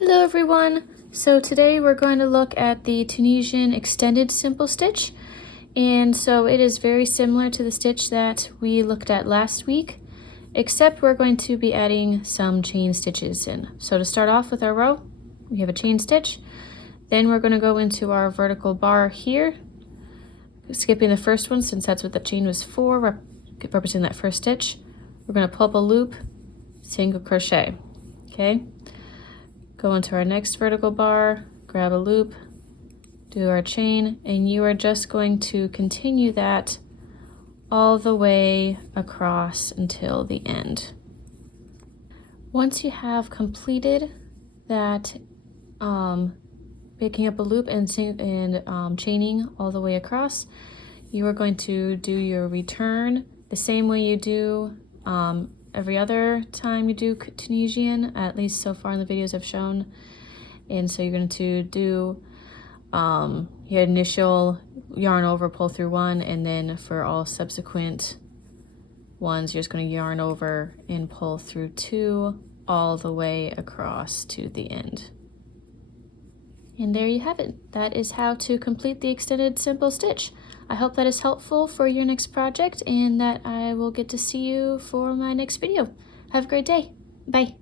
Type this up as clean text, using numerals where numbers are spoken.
Hello everyone! So today we're going to look at the Tunisian extended simple stitch, and so it is very similar to the stitch that we looked at last week, except we're going to be adding some chain stitches in. So to start off with our row, we have a chain stitch, then we're going to go into our vertical bar here, skipping the first one since that's what the chain was for, representing that first stitch. We're going to pull up a loop, single crochet, okay? Go into our next vertical bar, grab a loop, do our chain, and you are just going to continue that all the way across until the end. Once you have completed that picking up a loop and chaining all the way across, you are going to do your return the same way you do every other time you do Tunisian, at least so far in the videos I've shown. And so you're going to do your initial yarn over, pull through one, and then for all subsequent ones you're just going to yarn over and pull through two all the way across to the end. And there you have it. That is how to complete the extended simple stitch. I hope that is helpful for your next project and that I will get to see you for my next video. Have a great day. Bye.